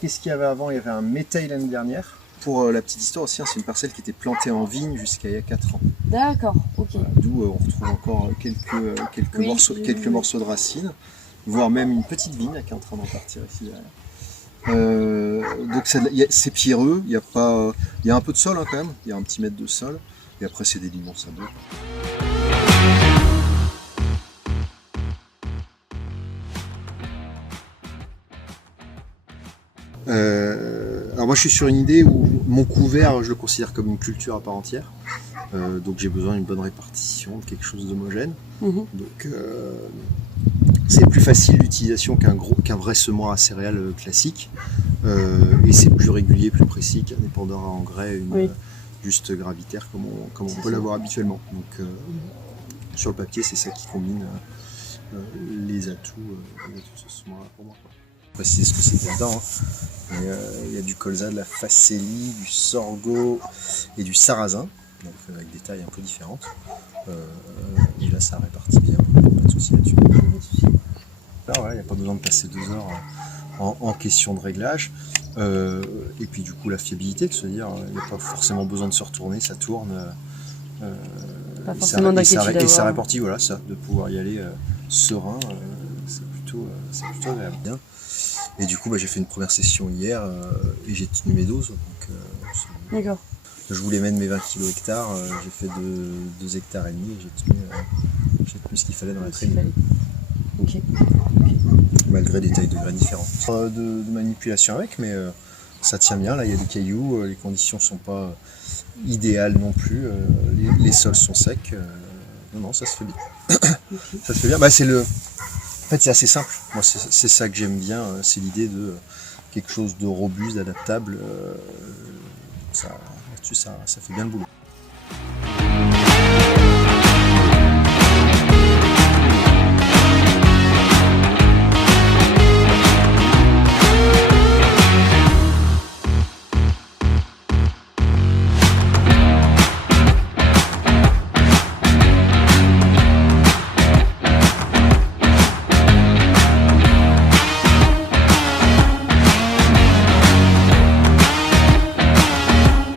Qu'est-ce qu'il y avait avant? Il y avait un métail l'année dernière. Pour la petite histoire aussi, c'est une parcelle qui était plantée en vigne jusqu'à il y a 4 ans. D'accord, ok. Voilà, d'où on retrouve encore quelques morceaux de racines, voire même une petite vigne qui est en train d'en partir ici derrière. Donc c'est pierreux, il y a un peu de sol quand même, il y a un petit mètre de sol, et après c'est des limons sableux. Alors moi je suis sur une idée où mon couvert je le considère comme une culture à part entière, donc j'ai besoin d'une bonne répartition, de quelque chose d'homogène. Donc c'est plus facile d'utilisation qu'un vrai semoir à céréales classique, et c'est plus régulier, plus précis qu'un épandeur à engrais juste gravitaire comme on peut l'avoir habituellement. Donc sur le papier c'est ça qui combine les atouts de ce semoir pour moi. Préciser ce que c'était dedans. Il y a du colza, de la facélie, du sorgho et du sarrasin, donc avec des tailles un peu différentes. Et là ça répartit bien, pas de souci là-dessus. Là il n'y a pas besoin de passer 2 heures en question de réglage. Et puis du coup la fiabilité, de se dire il n'y a pas forcément besoin de se retourner, ça tourne. Et ça répartit, voilà, ça, de pouvoir y aller serein, c'est plutôt agréable. Bien. Et du coup, j'ai fait une première session hier et j'ai tenu mes doses. D'accord. Je voulais mettre mes 20 kg hectares, j'ai fait 2 hectares et demi et j'ai tenu ce qu'il fallait dans la traînée. Okay. Malgré des tailles de grains différentes. De manipulation avec, mais ça tient bien. Là, il y a des cailloux, les conditions sont pas idéales non plus, les sols sont secs. Non, ça se fait bien. Ça se fait bien. En fait, c'est assez simple. Moi, c'est ça que j'aime bien. C'est l'idée de quelque chose de robuste, d'adaptable. Ça fait bien le boulot.